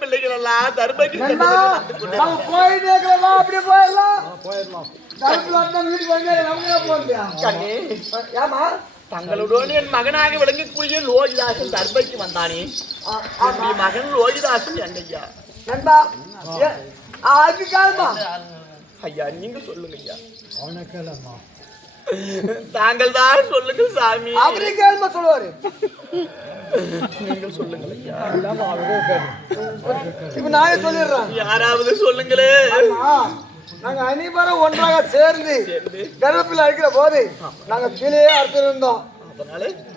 பிள்ளைகள் எல்லாம் தர்மக்கு அப்படியே போயிடலாம் தங்களுடன் என் மகனாக விளங்கக்கூடிய லோகிதாசன் தர்மக்கு வந்தானே மகன் லோகிதாசன் என்னையா நண்பா ஐயா நீங்க சொல்லுங்க ஐயா தாங்கள் தான் சொல்லுங்க சாமி அவரே கேள்மா சொல்லுவாரு நீங்கள் சொல்லுங்கள் ஐயா இப்ப நானே சொல்லிடுறேன் யாராவது சொல்லுங்களே நாங்க அனைவரும் ஒன்றாக சேர்ந்து கருவேப்பிலை அடிக்கிற போது நாங்க கீழே அறுத்திருந்தோம்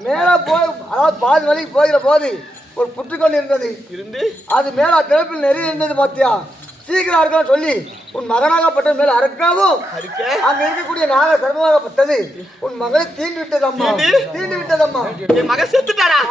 மேல போய் அதாவது பாதி வழிக்கு போகிற போது ஒரு புற்றுக்கொண்டு இருந்தது அது மேல கருவேப்பிலை நிறைய இருந்தது பாத்தியா சீக்கிரம் அறுக்கலாம் சொல்லி உன் மகனாகப்பட்ட மேல அறுக்கவும் அங்க இருக்கக்கூடிய நாக சர்மமாகப்பட்டது உன் மகளை தீண்டு விட்டதம்மா தீண்டு விட்டதம்மா என் மகன் செத்துட்டாரா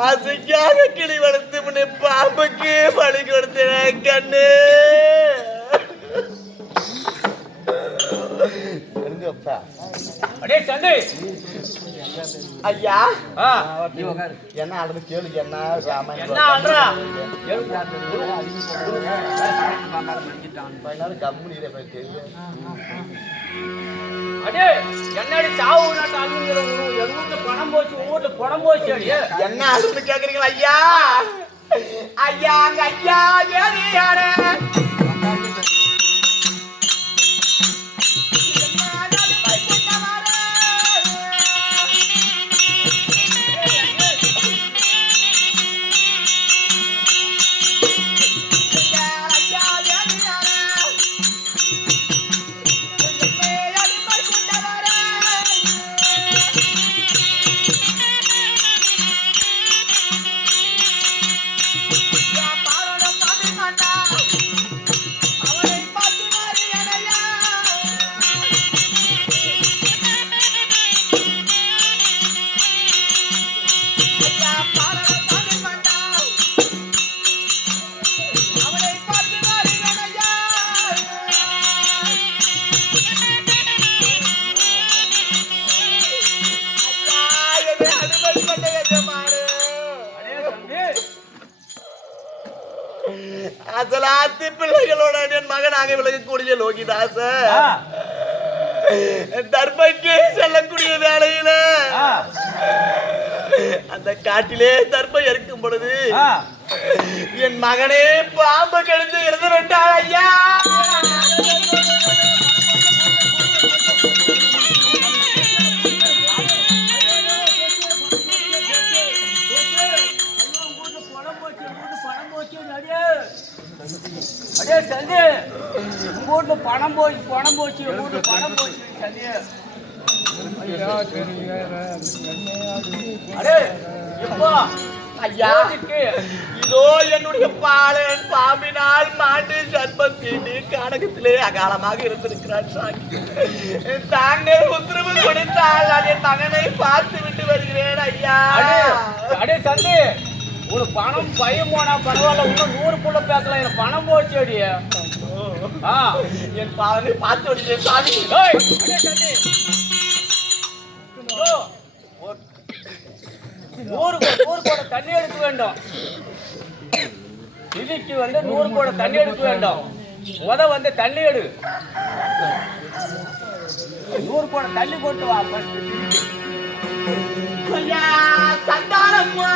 ஆசைக்காக கிளி வளர்த்து முன்னே பாம்புக்கு பழி கொடுத்தேன் கண்ணு. அடே சண்டே ஐயா என்ன ஆல்ரெடி கேளுங்க என்ன என்ன ஆள்றா அடே என்னடி சாவு நாட்டாளுங்கிற எங்க வீட்டுல பணம் போச்சு உங்க வீட்டுல பணம் போச்சு அடி என்ன ஆளுன்னு கேக்குறீங்களா ஐயா? ஐயா அங்க ஐயா ஏறி யாரு அசலாத்தி பிள்ளைகளோட என் மகனாக விளங்கக்கூடிய லோகிதாச தர்மக்கே செல்லக்கூடிய வேளையில அந்த காட்டிலே தர்மம் இருக்கும் பொழுது என் மகனே பாம்பு கழித்து இறந்துட்டாள் ஐயா. அடே சண்டே உங்க வீட்டுல பணம் போச்சு உங்க வீட்டுல பணம் போச்சு சண்டே அடே இப்போ ஐயா இதோ என்னுடைய பாலன் பாம்பினால் மாண்டு சர்ப்பம் தீண்டி கானகத்திலே அகாலமாக இருந்திருக்கிறான் சாமி. தாங்கள் உத்தரவு கொடுத்தால் அதே மகனை பார்த்து விட்டு வருகிறேன் ஐயா. அடே சண்டே உனக்கு பணம் பயம் போனா பரவாயில்ல இன்னும் 100 புள்ள பேக்கலாம் எனக்கு பணம் போச்சு அடி என் பாலனை பார்த்து விடுகிறேன் சாமி. நூறு கூட தண்ணி எடுக்க வேண்டும். இதுக்கு 100 கூட தண்ணி எடுக்க வேண்டும். தண்ணி எடு 100 கூட தண்ணி போட்டு வா ஐயா சந்தானம்மா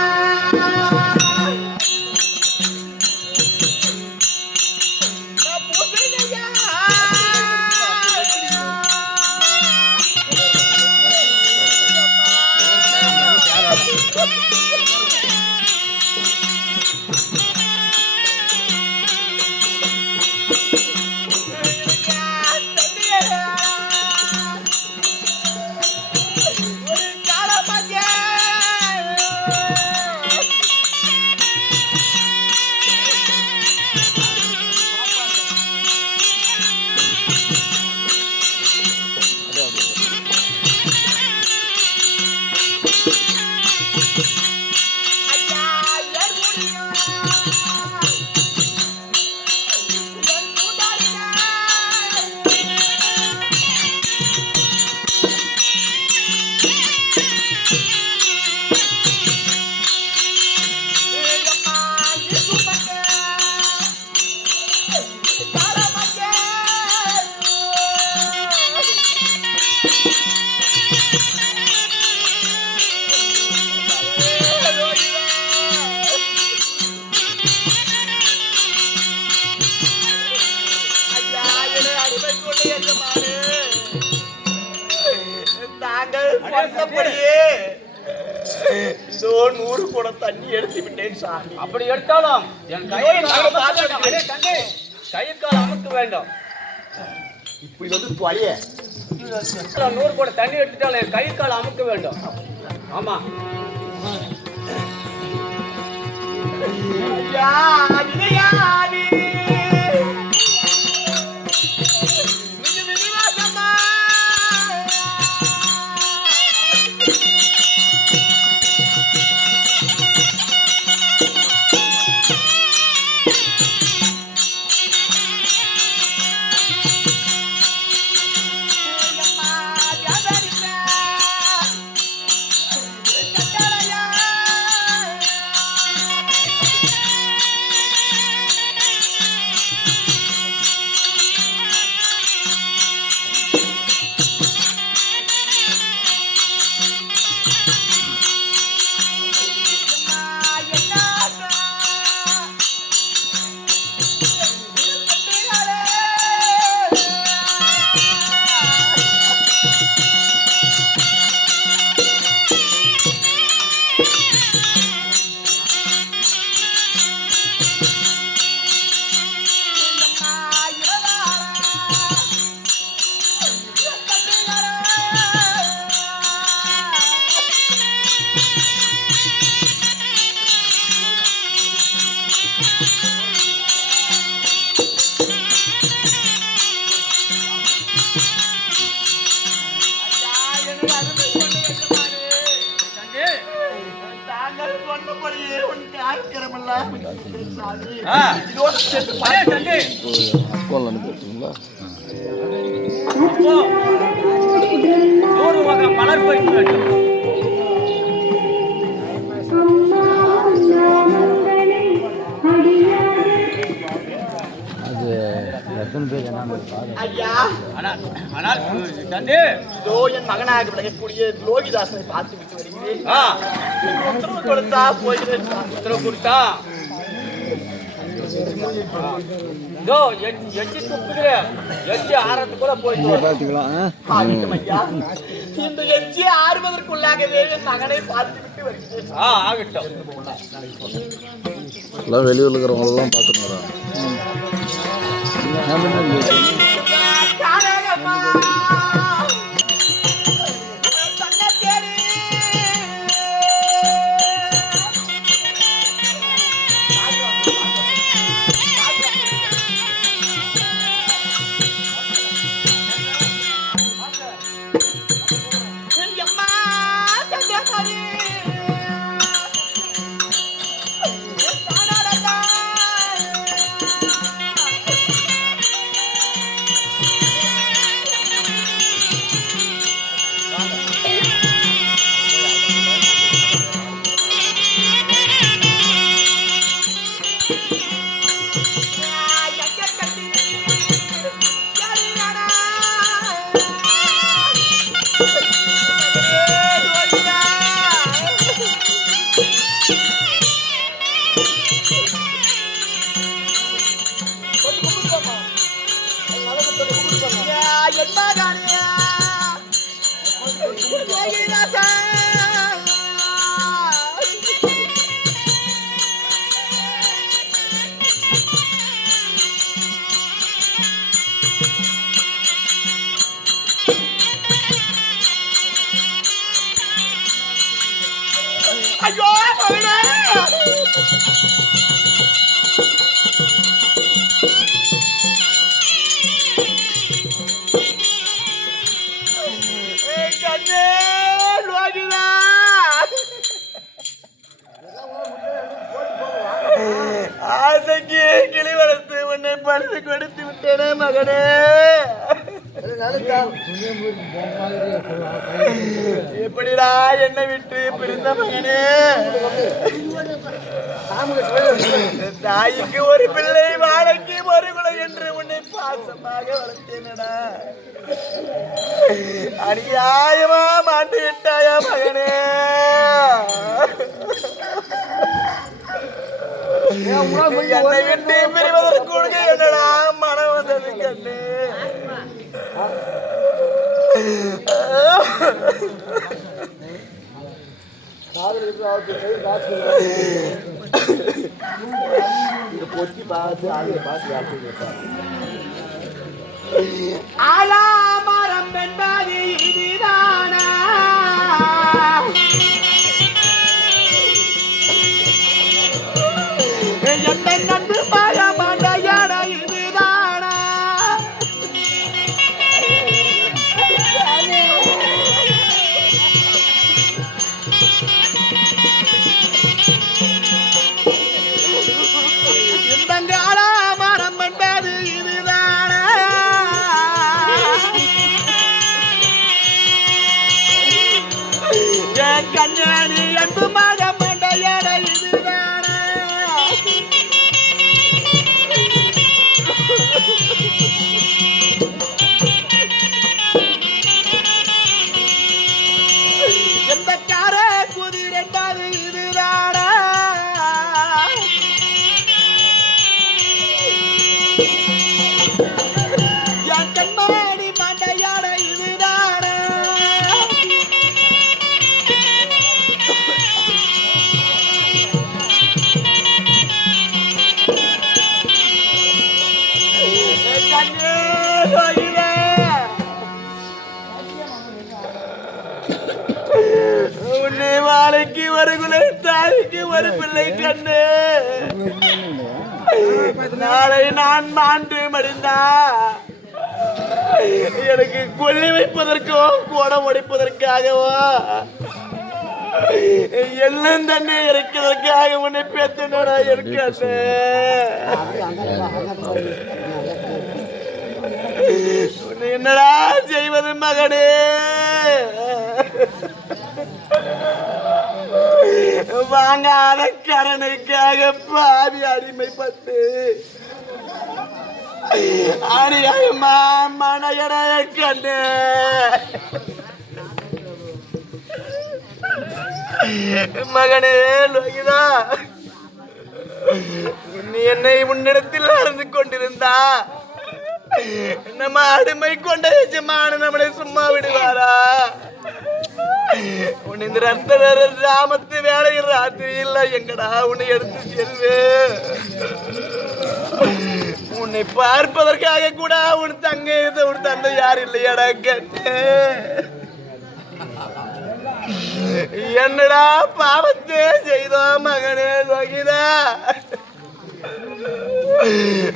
தண்ணி எடுத்து விட்டேன் சாமி. அப்படி எடுத்தாலும் என் கை கால் அமுக்க வேண்டும். இப்படி தொலைய 100 கூட தண்ணி எடுத்துட்டாலும் என் கை கால் அமுக்க வேண்டும். ஆமா சொன்னபடியே உன் காய்க்கிறமெல்லாம் சாமி ஆ. இதோட சேர்த்து அடே தம்பி இப்போ நூறு வகை மலர் பறிக்க வேண்டும். ஐயா ஆனால் தம்பி இதோ என் மகனாக விளங்கக்கூடிய லோகிதாசனை பார்த்து விட்டு வருகிறேன் ஆ உத்தரவு கொடுத்தா போகிறேன் உத்தரவு கொடுத்தா இதோ எச்சி துப்புது எச்சி ஆறதுக்குள்ள போயிட்டு வரும். ஆகட்டும் ஐயா இந்த எஞ்சி ஆறுவதற்குள்ளாகவே என் மகனை பார்த்து விட்டு வருகிறேன் ஆகட்டும். எல்லாம் வெளியூர்ல இருக்கிறவங்களெல்லாம் பார்த்துட்டு வரோம். காணகம்மா, தன்னத்தேரி. எம்மா, தன்னத்தாரி. காணகம்மா. ஐயோ மகனே கண்ணே லோகிதா ஆசைக்கு கிளி வளர்த்து உன்னை படுத்து கொடுத்து விட்டேனே மகனே எப்படிடா என்னை விட்டு பிரிந்த மகனே தாய்க்கு ஒரு பிள்ளை வாழைக்கு ஒரு குலை என்று உன்னை பாசமாக வளர்த்தேனடா அநியாயமா மாண்டு விட்டாயா மகனே என்னை விட்டு பிரிவதற்கு என்னடா மனம் வந்தது கண்ணு ஆலாமரம் என்பது இதுதானா என்னை நன்று பாயமான யானை இதுதானா இந்த ஆலாமரம் என்பது இதுதானா என் கண்ணாடி அன்பு மகம் என்ற யானை இதுதானா எந்த கார குதிரை என்பது இதுதானா என் கண்மாடி மண்டையான இதுதானா கண்ணே லோகிதா. உன்னை வாழைக்கு ஒரு குலை தாய்க்கு ஒரு பிள்ளை கண்ணு நாளை நான் மாண்டு மடிந்தா எனக்கு கொல்லி வைப்பதற்கோ கோடம் உடைப்பதற்காகவோ எல்லாம் தண்ணி இருக்கிறதுக்காக உன்னை பேத்தனடா இருக்காது. உன்னை என்னடா செய்வது மகனே? வாங்காத கடனுக்காக பாவி அடிமைப்பட்டு அநியாயமா மனையட கண்ணு மகனே லோகிதா, நீ என்னை உன்னிடத்தில் நடந்து கொண்டிருந்தா நம்ம அடிமை கொண்ட எஜமான நம்மளை சும்மா விடுவாரா? உன் இந்த ரத்த ராமத்து வேலையில் ராத்திரி இல்ல எங்கடா உன்னை எடுத்து செல்வே? உன்னை பார்ப்பதற்காக கூட உன் தங்கை உன் தந்தை யார் இல்லையாடா கண்ணு? என்னடா பாவத்தே செய்தோம் மகனே லோகிதா?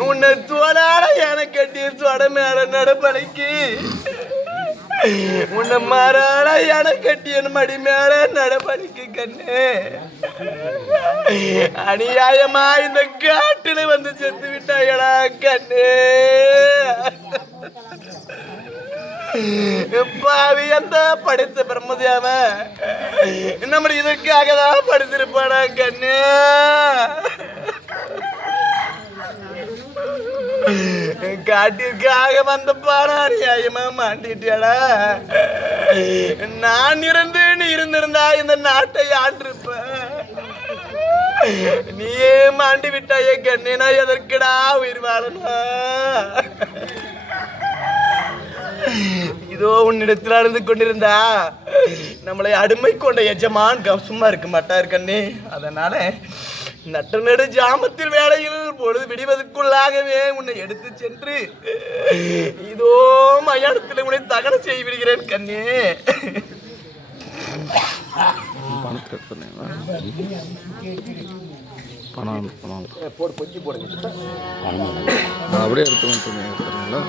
உன்னை தோடாட என கட்டி சொட மேல நடப்படைக்கு உன்னை மாறாட என கட்டி என் மடி மேல நடப்படிக்கு கண்ணு. அநியாயமா இந்த காட்டுல வந்து செத்து விட்டாயடா கண்ணு. பாவி அந்த படித்த பிரம்மதியாம நம்ம இதற்காக தான் படித்திருப்பாடா கண்ணு. காட்டிற்காக வந்த பாடா அநியாயமா மாட்டிட்டியாடா. நான் இருந்து நீ இருந்திருந்தா இந்த நாட்டை ஆண்டிருப்ப. நீயே மாண்டி விட்டாயே கண்ணே, நான் எதற்குடா உயிர் வாழணும்? இதோ உன்னிடத்தில் அழுது கொண்டிருந்தா நம்மளை அடிமை கொண்ட எஜமான் சும்மா இருக்க மாட்டார் கண்ணே. அதனால நட்ட நடு ஜாமத்தில் வேளையில் பொழுது விடுவதற்குள்ளாகவே உன்னை எடுத்து சென்று இதோ மயானத்தில் உன்னை தகனம் செய்து விடுகிறேன் கண்ணே. அப்படியே எடுத்துங்களா?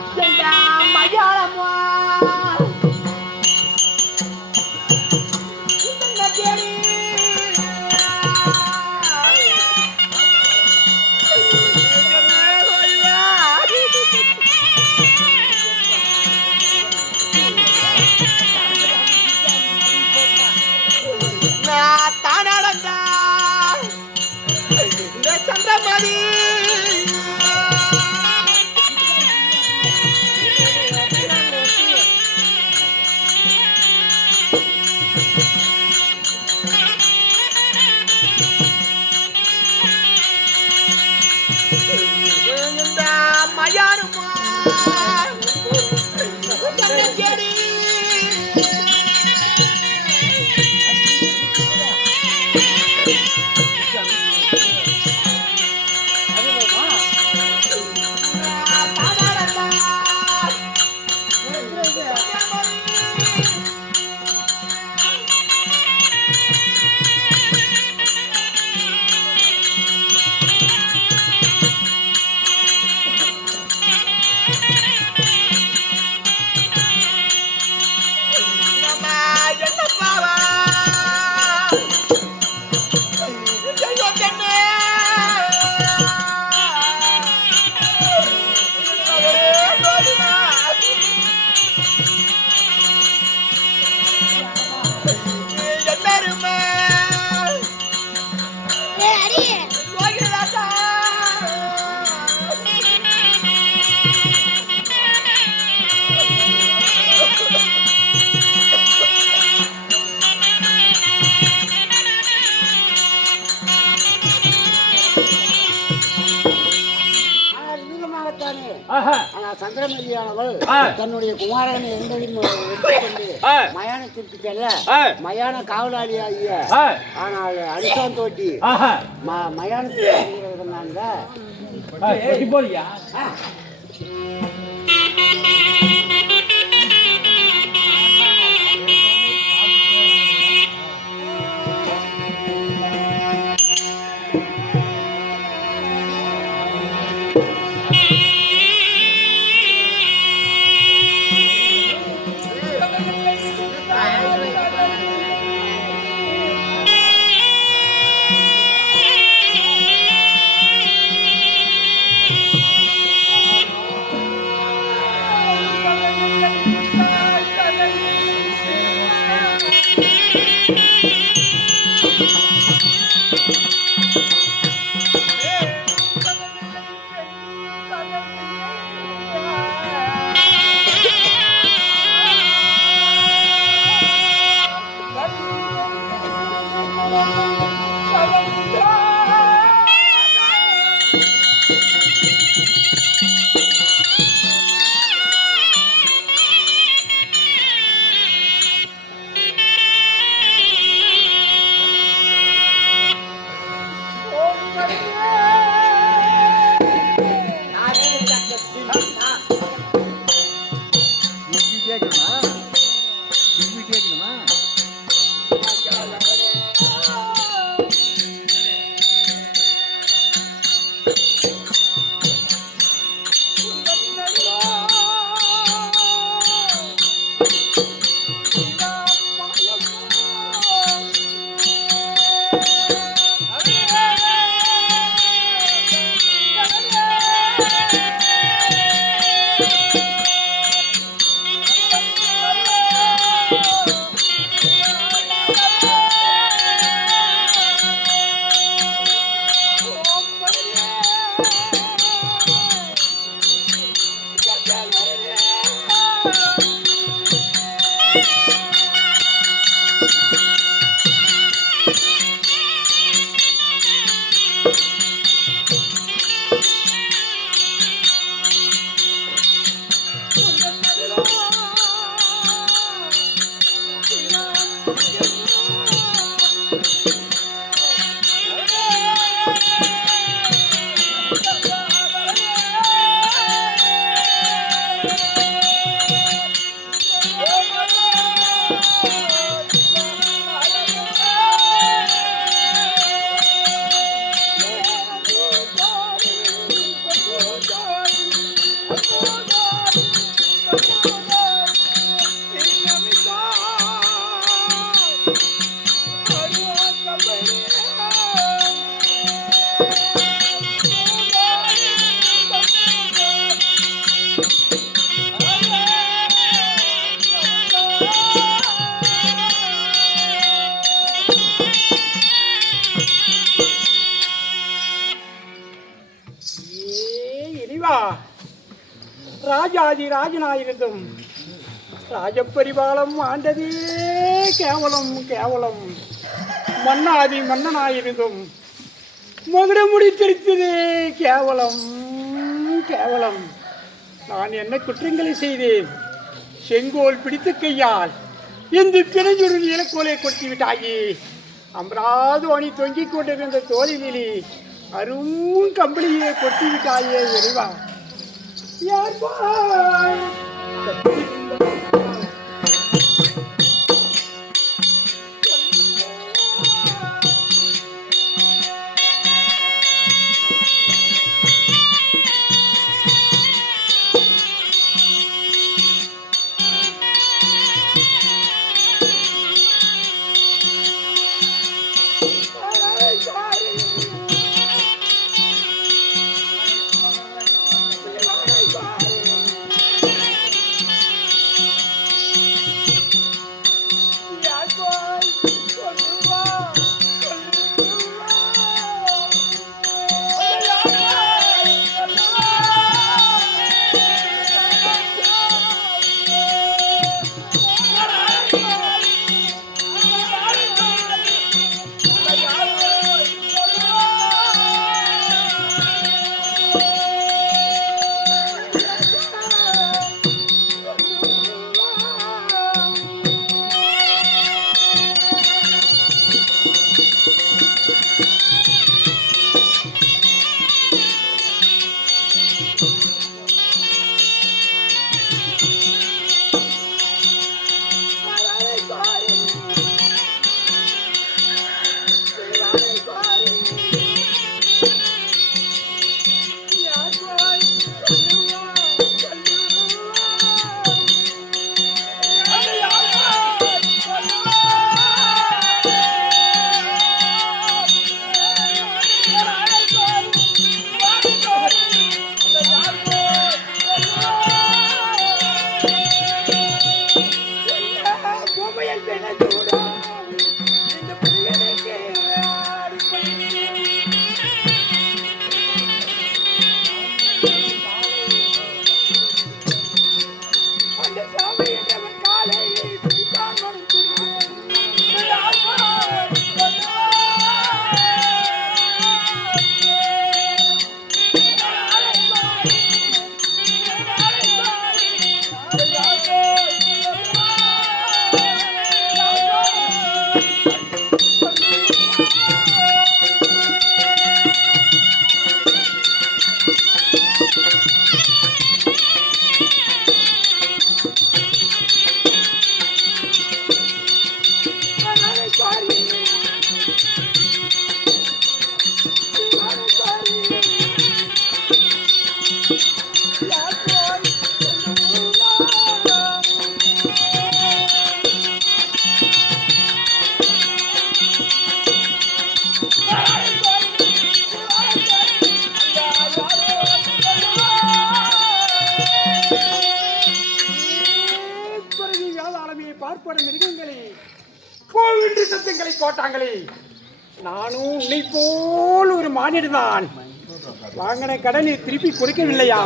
சந்திரமதியானவள் தன்னுடைய குமாரனை எடுத்துக்கொண்டு மயானத்திற்கு செல்ல மயான காவலாளியாகிய ஆனால் அடிசான் தோட்டி மயானத்தில் போறியா? ராஜாதி ராஜனாயிருந்தும் ராஜபரிபாலம் ஆண்டதே கேவலம் கேவலம். மன்னாதி மன்னனாயிருந்தும் மகுட முடித்திருத்ததே கேவலம் கேவலம். நான் என்ன குற்றங்களை செய்தேன்? செங்கோல் பிடித்த கையால் இந்த பிணைஞ்சொரு இலக்கோலை கொட்டி விட்டாயே. அமராது அணி தொங்கிக் கொண்டிருந்த தோழிலிலி அரும் கம்பளியை கொட்டி விட்டாயே இறைவா. யார் வேளாளமையை பார்ப்பன மிருகங்களே, கோவிண்டு சத்தங்களை போட்டாங்களே, நானும் உன்னை போல் ஒரு மானிடதான். வாங்கின கடனை திருப்பி கொடுக்கவில்லையா?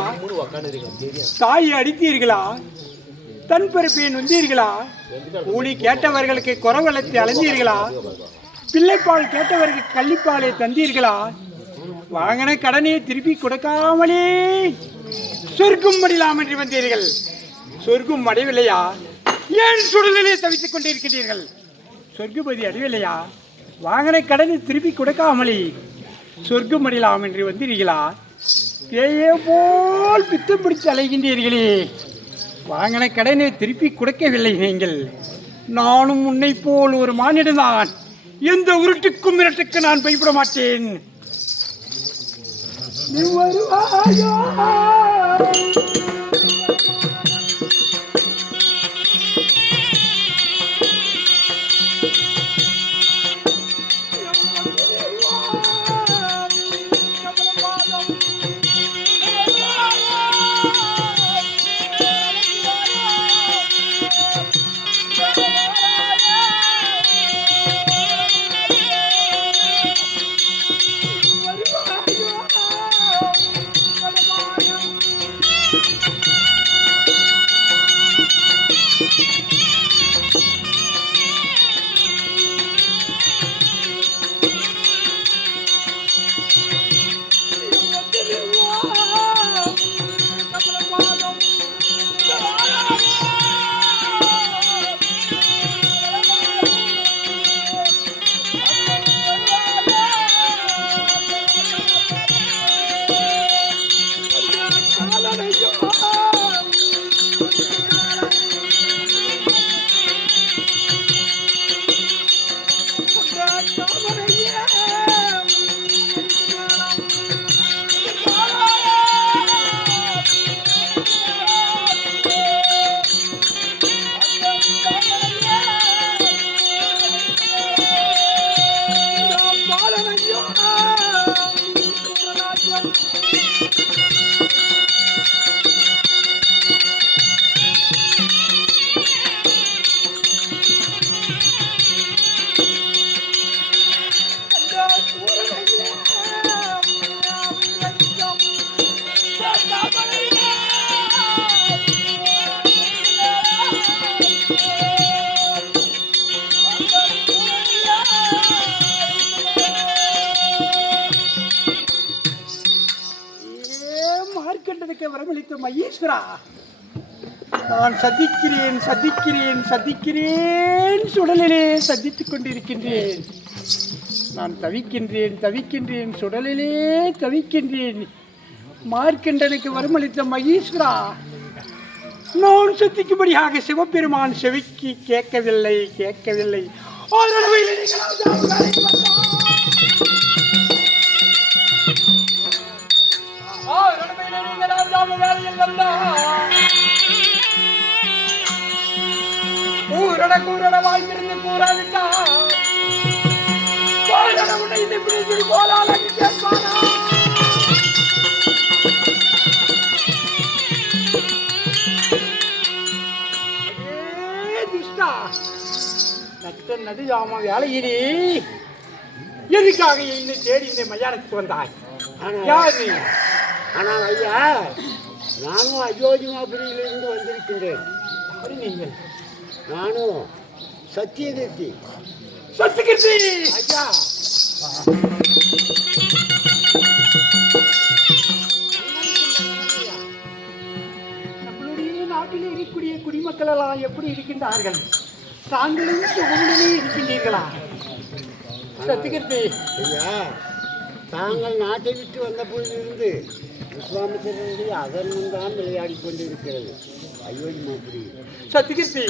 தாயை அடித்தீர்களா? தன் பிறப்பை நொந்தீர்களா? கூலி கேட்டவர்களுக்கு குறவலத்தை அலைந்தீர்களா? பிள்ளைப்பால் கேட்டவர்களுக்கு கள்ளிப்பாலை தந்தீர்களா? வாங்கின கடனை திருப்பி கொடுக்காமலே சொர்க்கம் அடையலாம் என்று வந்தீர்கள். சொர்க்கம் அடையவில்லையா? ஏன் சுடலிலே தவித்துக் கொண்டிருக்கிறீர்கள்? சொர்க்கபதி அடையவில்லையா? வாங்கின கடனை திருப்பி கொடுக்காமலே சொர்க்கம் அடையலாம் என்று வந்தீர்களா? பேயே போல் பித்தம் பிடித்து அலைகின்றீர்களே. வாங்கின கடனை திருப்பி கொடுக்கவில்லை நீங்கள். நானும் உன்னை போல் ஒரு மானிடன்தான். எந்த உருட்டுக்கும் மிரட்டுக்கு நான் பயப்பட மாட்டேன். நீ வருவாயோ? வரமளித்த மகேஸ்வரா, நான் சந்திக்கிறேன் சந்திக்கிறேன் சந்திக்கிறேன் சுடலிலே சந்தித்துக் கொண்டிருக்கின்றேன். நான் தவிக்கின்றேன் தவிக்கின்றேன் சுடலிலே தவிக்கின்றேன். மார்க்கண்டனுக்கு வரமளித்த மகேஸ்வரா, நான் சந்திக்கும்படியாக சிவபெருமான் செவிக்கு கேட்கவில்லை கேட்கவில்லை. கூரட கூரட வாய்ப்பிருந்து கூறாவிட்டா நடுஜாம வேலையிலே எதுக்காக என்னை தேடி இந்த மையானத்துக்கு வந்தாய்? யார் நீ? ஆனால் ஐயா, நானும் அயோத்திமாபுரியிலிருந்து வந்திருக்கின்றேன். நீங்கள்? நானும் சத்தியகீர்த்தி. சத்தியகீர்த்தி ஐயா, நம்மளுடைய நாட்டில் இருக்கக்கூடிய குடிமக்கள் எல்லாம் எப்படி இருக்கின்றார்கள்? தாங்களும் சுகமுடனே இருக்கின்றீர்களா? சத்தியகீர்த்தி ஐயா, தாங்கள் நாட்டை விட்டு வந்த பொழுதிலிருந்து விஸ்வாமித்திரனுடைய அதர்மம் தான் விளையாடி கொண்டிருக்கிறது அயோத்திமாபுரி. சத்தியகீர்த்தி,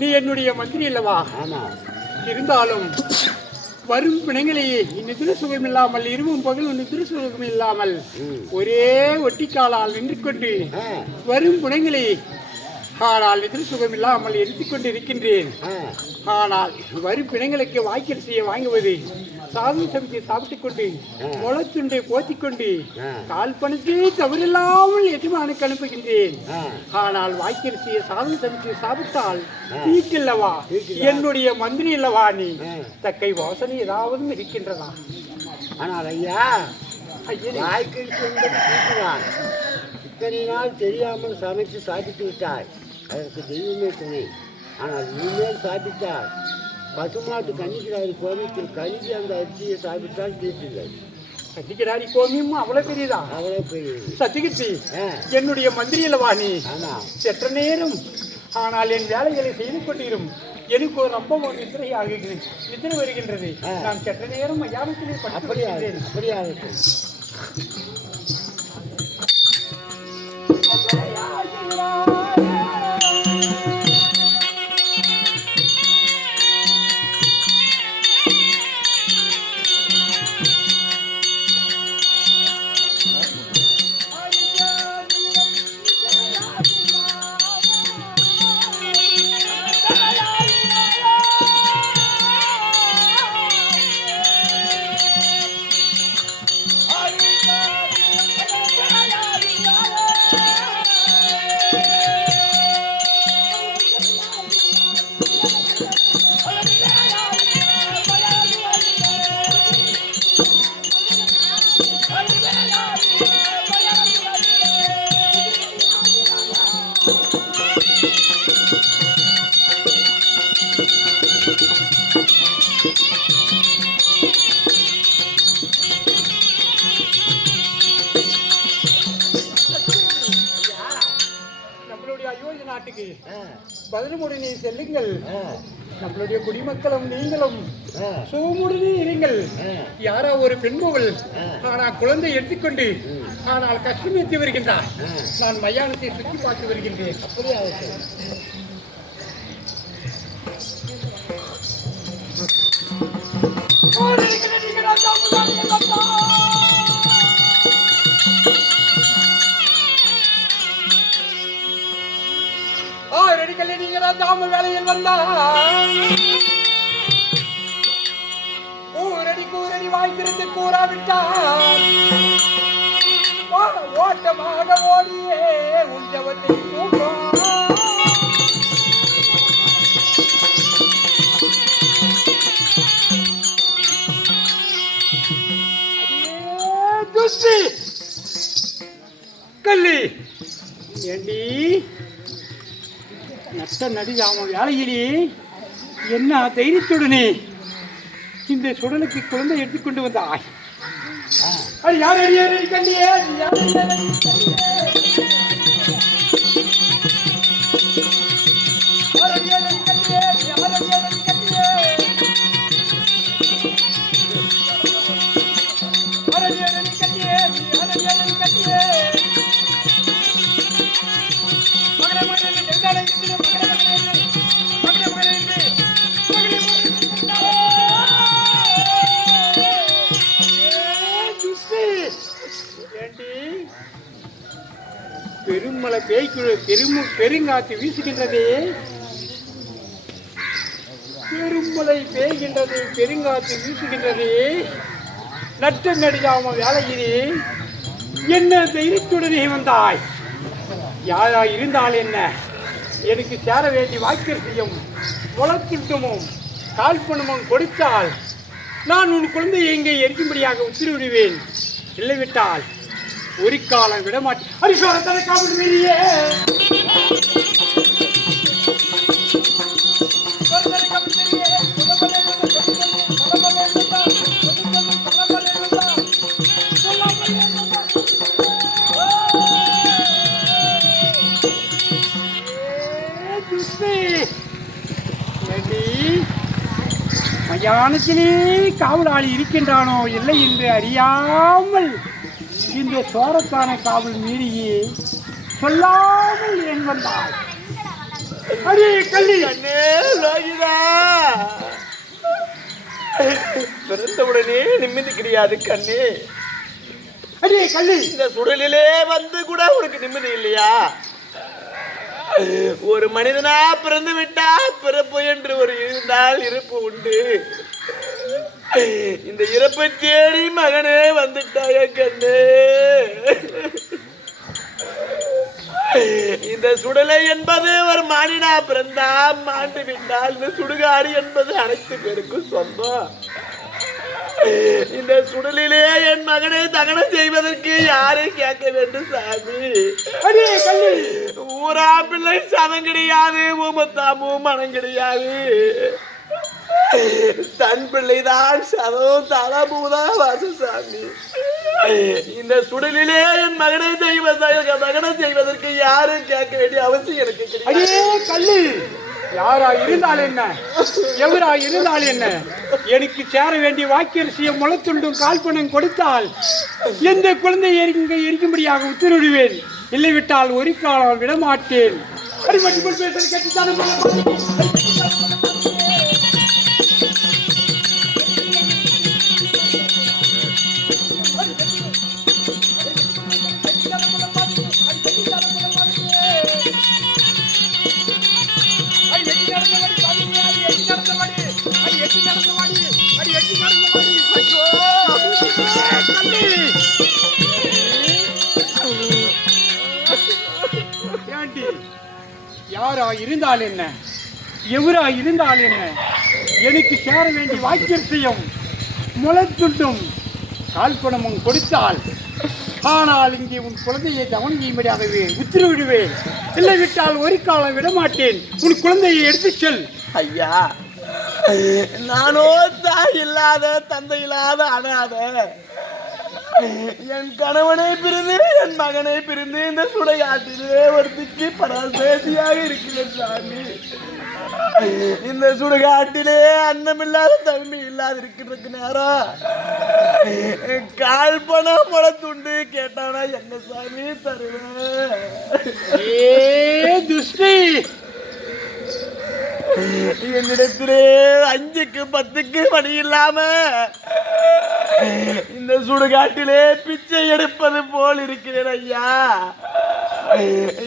நீ என்னுடைய மந்திரி அல்லவா? ஆமா. இருந்தாலும் வரும் பிணங்களையே நிதிர சுகம் இல்லாமல், இருவும் பகலும் நிதிர சுகம் இல்லாமல் ஒரே ஒட்டிக்காலால் நின்று கொண்டு வரும் பிணங்களை ஆனால் இதில் சுகமில்லாமல் எரித்துக் கொண்டிருக்கின்றேன். ஆனால் வரும் பிணங்களுக்கு வாய்க்கரிசியை வாங்குவது, சாதம் சமைத்து சாப்பிட்டுக் கொண்டு முளத்துண்டை போத்திக் கொண்டு கால் பணத்தை தவறில்லாமல் எஜமானுக்கு அனுப்புகின்றேன். ஆனால் வாய்க்கரிசியை சாதம் சமைத்து சாப்பிட்டால் தீக்கில்லவா, என்னுடைய மந்திரி இல்லவா நீ? தக்கை வாசனை ஏதாவது இருக்கின்றதா? ஆனால் ஐயா, வாய்க்கரிசி என்பது தீக்குதான். இத்தனை நாள் தெரியாமல் சமைத்து சாப்பிட்டு விட்டாய், அதற்கு தெய்வமே துணை. ஆனால் இனிமேல் சாப்பிட்டால் பசுமாட்டு கன்னிக்கிடாரி கோமியத்தில் கழுவி அந்த அரிசியை சாப்பிட்டால் தீட்டில்லை. கன்னிக்கிடாரி கோமியம் அவ்வளவு பெரியதா? அவ்வளவு பெரிய சத்தியகிச்சி, என்னுடைய மந்திரி அல்லவா நீ? செற்ற நேரம் ஆனால் என் வேலைகளை செய்து கொண்டிரும். எனக்கு ஒரு ரொம்ப நித்திரை வருகின்றது. நான் செற்ற நேரம் மயானத்திலே அப்படியாகட்டும். நாட்டுக்கு பதிலுமுடனே செல்லுங்கள். நம்மளுடைய குடிமக்களும் நீங்களும் சுகமுடனே இருங்கள். யாரா ஒரு பெண்பவள் ஆனால் குழந்தை எடுத்துக்கொண்டு ஆனால் கஷ்டமேற்றி வருகின்றார். நான் மயானத்தை சுற்றி பார்த்து வருகின்றேன். அப்படியே வேலையில் வந்தார். ஊரடி கூரடி வாய்த்திருந்து கூறாவிட்டார். ஓட்டமாக ஓடியே உஞ்சவத்தை துஷ்டி கல்லி ஏண்டி நட்ட நடிகாம வேலையிலே என்ன தைரியத்துடனே இந்த சுடலுக்கு குழந்தை எடுத்துக்கொண்டு வந்தாய். அது யார் அடியாரி கண்டியே? பெருமலை பெருங்காற்று வீசுகின்றதே, பெருமலை பெய்கின்றது, பெருங்காற்று வீசுகின்றதே. நட்ட நடிகாம வேலையிலே என்ன தைரியத்துடனே வந்தாய்? யாரா இருந்தால் என்ன? எனக்கு சேர வேண்டி வாய்க்கரிசியும் முளத்திட்டமும் கால்பணமும் கொடுத்தால் நான் உன் குழந்தையை எங்கே எரிக்கும்படியாக உத்தரவிடுவேன். இல்லைவிட்டால் ஒரு காலம் விடமாட்டேன். ஹரிசோரத்தனை காவல் மீறியே மயானத்திலே காவலாளி இருக்கின்றானோ இல்லை என்று அறியாமல் இந்த சோரத்தான காவல் மீறியே சொல்லாமல் ஏன் வந்தாள்? அடே கள்ளி, பிறந்தவுடனே நிம்மதி கிடையாது கண்ணே. அடே கள்ளி, இந்த சுடலிலே வந்து கூட உனக்கு நிம்மதி இல்லையா? ஒரு மனிதனா பிறந்து விட்டா பிறப்பு என்று ஒரு இருந்தால் இருப்பு உண்டு. இந்த இறப்பை தேடி மகனே வந்துட்டாய கண்ணு. இந்த சுடலை என்பது ஒரு மானினா பிறந்தா மாண்டு விட்டால் இந்த சுடுகாடு என்பது அனைத்து பேருக்கும் சொந்தம். இந்த சுடலிலே என் மகனை தகனம் செய்வதற்கு யாரை கேட்க வேண்டும் சாமி? ஊரா பிள்ளை சதம் கிடையாது, ஊமத்தாமும் மனம் கிடையாது. தன் பிள்ளைதான் சதம் தலபூதான் வாசம் சாமி. இந்த சுடலிலே என் மகனை தகனம் செய்வதற்கு யாரும் கேட்க வேண்டிய அவசியம் எனக்கு கிடையாது. யாரா இருந்தால் என்ன, எவரா இருந்தால் என்ன, எனக்கு சேர வேண்டிய வாக்கியரிசியை முளத்துண்டும் கால்பணம் கொடுத்தால் எந்த குழந்தையை இங்கே இருக்கும்படியாக உத்தரவிடுவேன். இல்லை விட்டால் ஒரு காலம் விடமாட்டேன். யாரா இருந்தால் என்ன, எவரா இருந்தால் என்ன, எனக்கு சேர வேண்டிய வாக்கியம் முளத்துண்டும் கால்பணமும் கொடுத்தால் ஆனால் இங்கே உன் குழந்தையை கவனம் செய்யும்படியாகவே உத்தரவிடுவேன். இல்லை விட்டால் ஒரு காலம் விடமாட்டேன். உன் குழந்தையை எடுத்து செல். ஐயா, நானோ தாய் இல்லாத தந்தை இல்லாத அனாத. என் கணவனை பிரிந்து என் மகனை பிரிந்து இந்த சுடுகாட்டிலே ஒருத்திக்கு பராசேசியாக இருக்கிறேன் சாமி. இந்த சுடுகாட்டிலே அன்னமில்லாத தன்மை இல்லாத இருக்கிறதுக்கு நேரம் கால் பணம் முளத்துண்டு கேட்டானா என்ன சாமி தருவேன்? என்னிடத்திலே 5க்கு 10க்கு பணி இல்லாம இந்த சுடுகாட்டிலே பிச்சை எடுப்பது போல் இருக்கிறேன் ஐயா.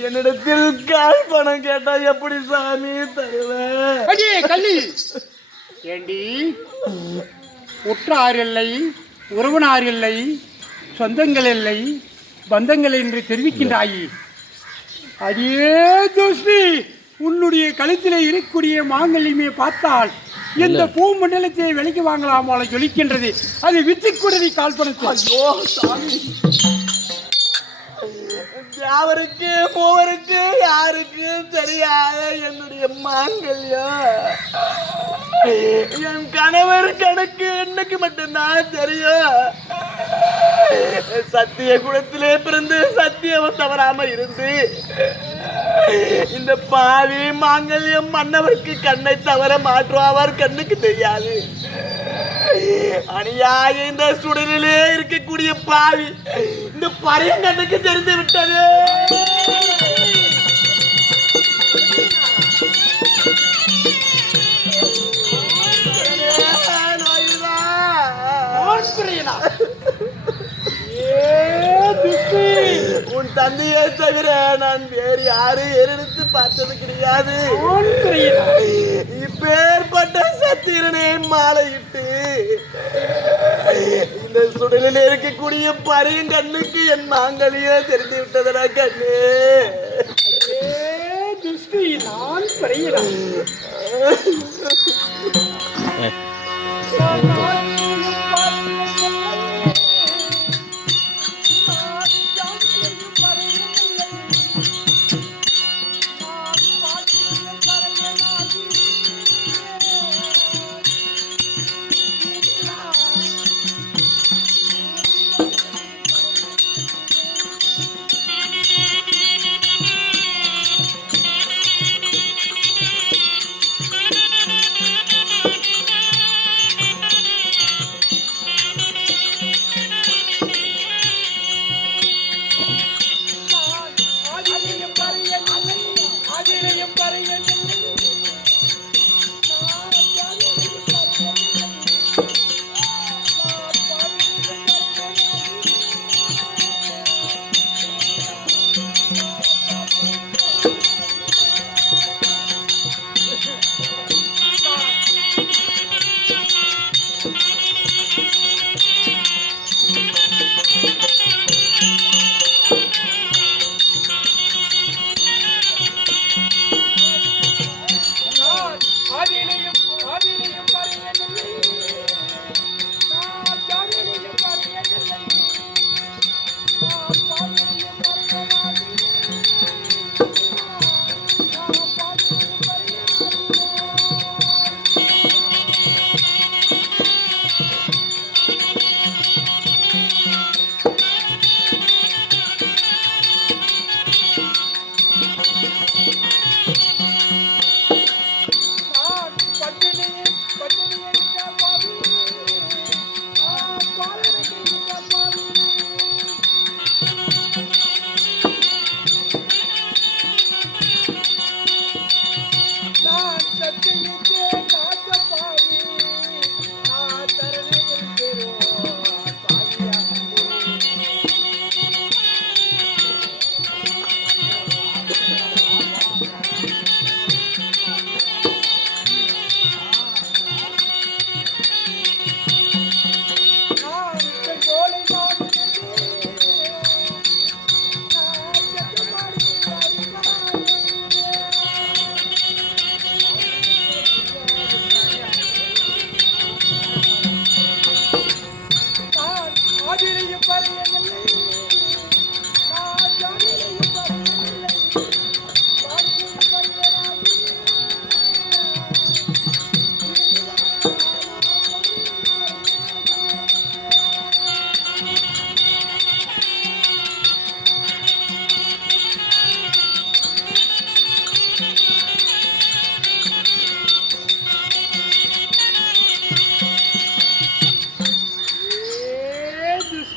என்னிடத்தில் கால் பணம் கேட்டா எப்படி சாமி தருவேன்? ஏண்டி, உற்றார் இல்லை, உறவினார் இல்லை, சொந்தங்கள் இல்லை, பந்தங்கள் என்று தெரிவிக்கின்றாய். அதே துஷ்டி, உன்னுடைய கழுத்திலே இருக்கக்கூடிய மாங்கல்யமே பார்த்தால் எந்த பூ மண்டலத்தை விலைக்கு வாங்கலாம் போல ஜொலிக்கின்றது. அது வித்துக்கூடதி கால்பனத்தை. ஐயோ சாமி, யாவருக்கு மூவருக்கு யாருக்கு தெரியாத என்னுடைய மாங்கல்யம் என் கணவர் கணக்கு என்னக்கு மட்டும்தான் தெரியும். சத்திய குலத்திலே பிறந்து சத்தியம் தவறாம இருந்து இந்த பாவி மாங்கல்யம் மன்னவருக்கு கண்ணை தவற மாற்றுவார் கண்ணுக்கு தெரியாது. அநியாய இந்த சுடலிலே இருக்கக்கூடிய பாவி இந்த பழைய கண்ணுக்கு தெரிந்து விட்டது. உன் தந்தையை தவிர நான் வேறு யாரும் எடுத்து பார்த்தது கிடையாது. இப்பேற்பட்ட சத்திரனே மாலையிட்டு இந்த சுடலில் இருக்கக்கூடிய பரியும் கண்ணுக்கு என் மாங்கலிய தெரிந்து விட்டதா கண்ணு. நான் பரையிறான்.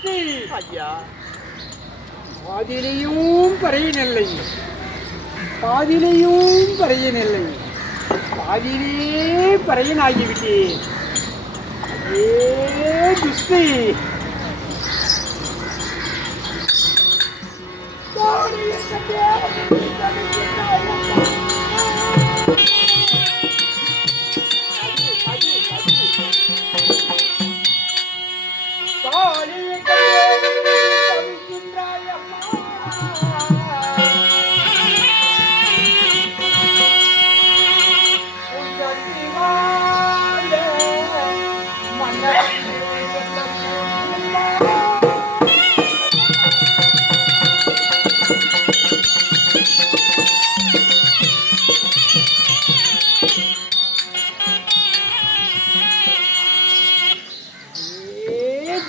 துஷ்டி ஐயா பாதியிலையும் பறையனில்லை, பாதியிலையும் பறையனில்லை, பாதியிலே பறையன் ஆகிவிட்டேன். ஏ துஷ்டி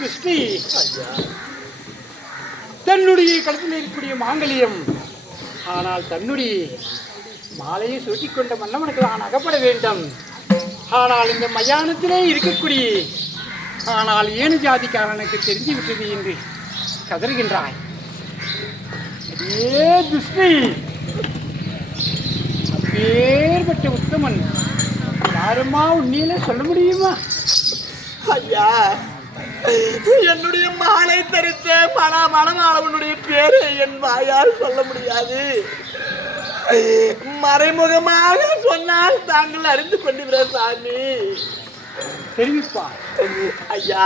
திருஷ்டி தன்னுடைய கழுத்தில் இருக்கக்கூடிய மாங்கல்யம், ஆனால் தன்னுடைய மாலையை சூட்டிக் கொண்ட மன்னவனுக்கு நான் அகப்பட வேண்டும். ஆனால் இந்த மயானத்திலே இருக்கக்கூடிய ஆனால் ஏழு ஜாதிக்காரனுக்கு தெரிந்து விட்டது என்று கதறுகின்றாய். ஏ துஷ்டி, அப்பேற்பட்ட உத்தமன் யாருமா உண்மையிலே சொல்ல முடியுமா? ஐயா என்னுடைய மாலை தரித்த மணமாளவனுடைய பேரை என் வாயால் சொல்ல முடியாது. மறைமுகமாக சொன்னால் தாங்கள் அறிந்து கொண்டிருக்கிற சாமி. தெரிவிப்பா ஐயா,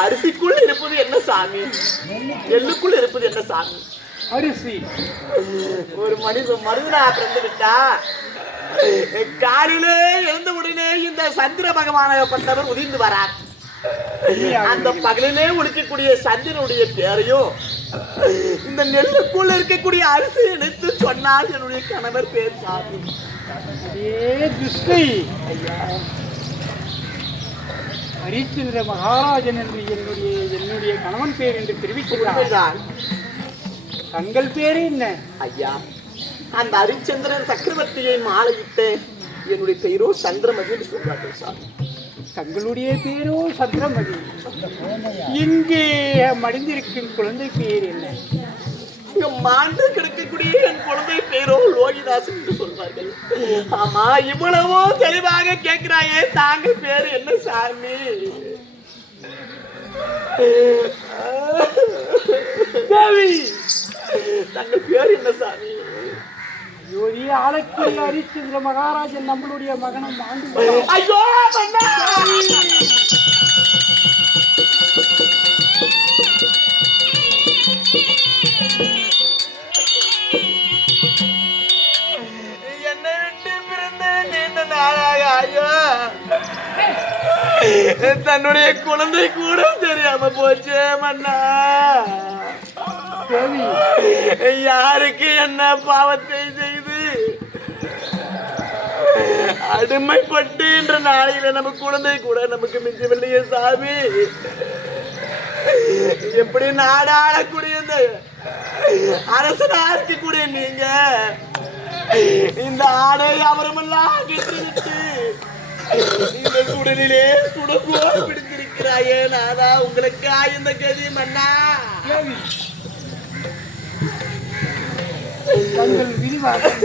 அரிசிக்குள் இருப்பது என்ன சாமி? எள்ளுக்குள் இருப்பது என்ன சாமி? அரிசி. ஒரு மனிதனா பிறந்து விட்டா காலையிலே எழுந்த உடனே இந்த சந்திர பகவானப்பட்டவர் உதிர்ந்து வரார். அந்த பகலிலே ஒழிக்கக்கூடிய சந்திரனுடைய பேரையும் இந்த நெல்லுக்குள்ள இருக்கக்கூடிய அரிசி எடுத்து சொன்னால் என்னுடைய கணவர் பேர் சாமி. ஹரிச்சந்திர மகாராஜன் என்று என்னுடைய கணவன் பேர் என்று தெரிவிக்கிறார். தங்கள் பேரு என்ன? ஐயா, அந்த ஹரிச்சந்திரன் சக்கரவர்த்தியை மாலையிட்டு என்னுடைய பெயரோ சந்திரமதி என்று சொல்றார்கள் சாமி. தங்களுடைய பேரோ சந்திரமதி. இங்கே மடிந்திருக்கும் குழந்தை பேர் என்ன? மாண்டு கிடக்கக்கூடிய என் குழந்தை பேரோ லோகிதாசன் என்று சொல்வார்கள். ஆமா, இவ்வளவோ தெளிவாக கேட்கிறாயே, தாங்க பேரு என்ன சாமி? தேவி, தங்கள் பேர் என்ன சாமி? ஆலக்குடி ஹரிச்சந்திர மகாராஜன் நம்மளுடைய மகனும் ஆண்டு. ஐயோ என்னை விட்டு பிறந்த நீண்ட நாளாக ஐயோ தன்னுடைய குழந்தை கூட தெரியாம போச்சு மன்னா. யாருக்கு என்ன பாவத்தை செய்து அடிமைப்பட்டு என்ற நாளையில நம்ம குழந்தை கூட நமக்கு மிஞ்சவில்லையே சாமி. எப்படி நாடாளக்கூடிய இந்த அரசனா இருக்கக்கூடிய நீங்க இந்த ஆடை அவரமெல்லாம் கெட்டுவிட்டு இந்த சுடலிலே சுடப்போடு பிடித்திருக்கிறாயே நாதா, உங்களுக்கா இந்த கதி மன்னா? தங்கள் விரிவாக்கம்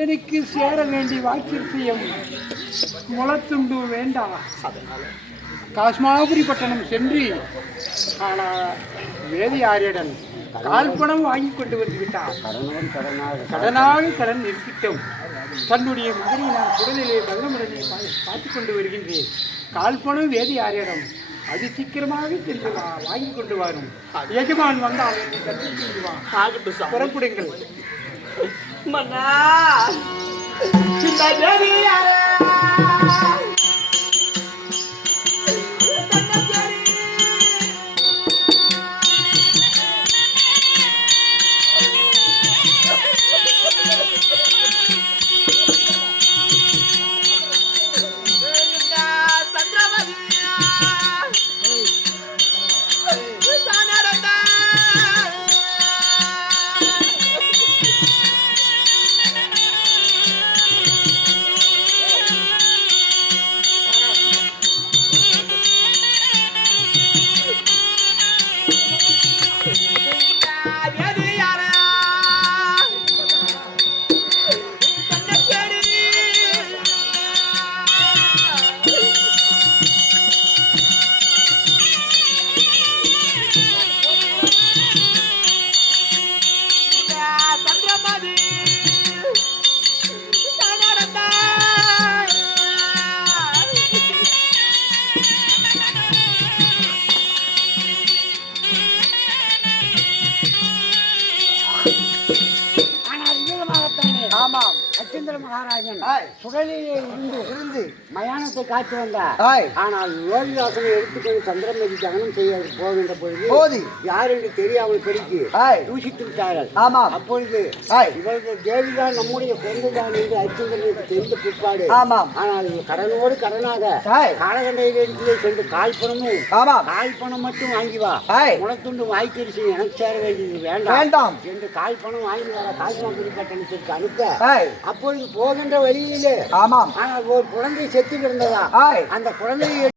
ஐயனுக்கு சேர வேண்டிய வாக்கியம் முளத்துண்டு வேண்டாம். காஸ்மாபுரி பட்டணம் சென்று ஆனால் வேதியாரியுடன் கால்பணம் வாங்கி கொண்டு வந்து விட்டார். கடனாக கடன் நிற்கிட்டோம். தன்னுடைய மகனை நான் உடலிலே பகலமுடனே பார்த்து கொண்டு வருகின்றேன். கால்பணம் வேதியாரியிடம் அது சீக்கிரமாக சென்று வாங்கி கொண்டு வரும். எஜமான் வந்தால் என்னை கற்றுக் கொள்வான். ஆகட்டும் சாமி. புறப்படுங்கள். மன்னா இந்த வேதியாரே ஆமாம், அச்சந்திர மகாராஜன் சுடலிலே இருந்து மயானத்தை காத்து வந்தார். ஆனால் யோகிதாசனை எடுத்துக்கொண்டு சந்திரமதி தகனம் செய்ய போகின்ற பொழுது யார் என்று தெரியாமல் பெருக்கி தூஷித்து விட்டார்கள். அப்பொழுது இவர்கள் தேவிதான் நம்முடைய குழந்தைதான் என்று அச்சந்திரனுக்கு தெரிந்த பிற்பாடு ஆனால் கடனோடு கடனாக காலகண்டையிலே சென்று கால்பணமும் கால்பணம் மட்டும் வாங்கி வா, முளத்துண்டு வாய்க்கரிசி எனக்கு சேர வேண்டியது வேண்டாம் என்று கால்பணம் வாங்கி வர கால்பணம் பட்டணத்திற்கு அனுப்ப அப்பொழுது போகின்ற வழியிலே ஆனால் ஒரு குழந்தை செத்து கிடந்ததா அந்த குழந்தையை